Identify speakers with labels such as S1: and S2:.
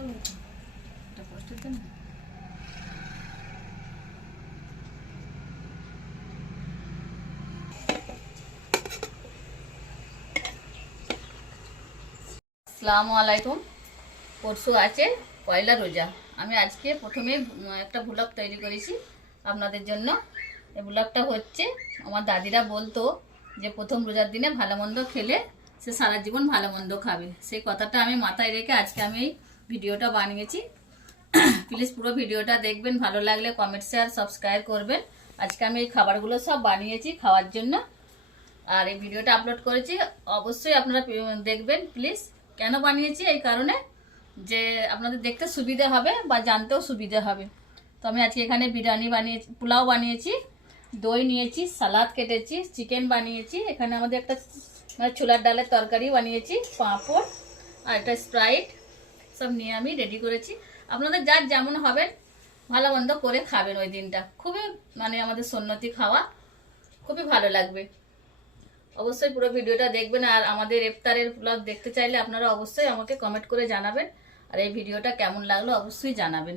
S1: এটা আলাইকুম। পরশু আছে পয়লা রোজা। আমি আজকে প্রথমে একটা ভ্লগ তৈরি করেছি আপনাদের জন্য। এই ভ্লগটা হচ্ছে, আমার দাদিরা বলতো যে প্রথম রোজার দিনে ভালো মন্দ খেলে সে সারা জীবন ভালো মন্দ খাবে। সেই কথাটা আমি মাথায় রেখে আজকে আমি এই ভিডিওটা বানিয়েছি। প্লিজ পুরো ভিডিওটা দেখবেন, ভালো লাগলে কমেন্ট শেয়ার সাবস্ক্রাইব করবেন। আজকে আমি এই খাবারগুলো সব বানিয়েছি খাওয়ার জন্য। আর এই ভিডিওটা আপলোড করেছি, অবশ্যই আপনারা দেখবেন প্লিজ কেন বানিয়েছি? এই কারণে যে আপনাদের দেখতে সুবিধে হবে বা জানতেও সুবিধে হবে। তো আমি আজকে এখানে বিরিয়ানি বানিয়েছি, পোলাও বানিয়েছি, দই নিয়েছি, সালাদ কেটেছি, চিকেন বানিয়েছি। এখানে আমাদের একটা মানে ছোলার ডালের তরকারি বানিয়েছি, পাঁপড় আর একটা স্প্রাইট। সব নিয়ে আমি রেডি করেছি। আপনাদের যার যেমন হবে ভালো মন্দ করে খাবেন ওই দিনটা। খুবই মানে আমাদের সন্ন্যতি খাওয়া খুবই ভালো লাগবে। অবশ্যই পুরো ভিডিওটা দেখবেন আর আমাদের ইফতারের ব্লগ দেখতে চাইলে আপনারা অবশ্যই আমাকে কমেন্ট করে জানাবেন। আর এই ভিডিওটা কেমন লাগল অবশ্যই জানাবেন।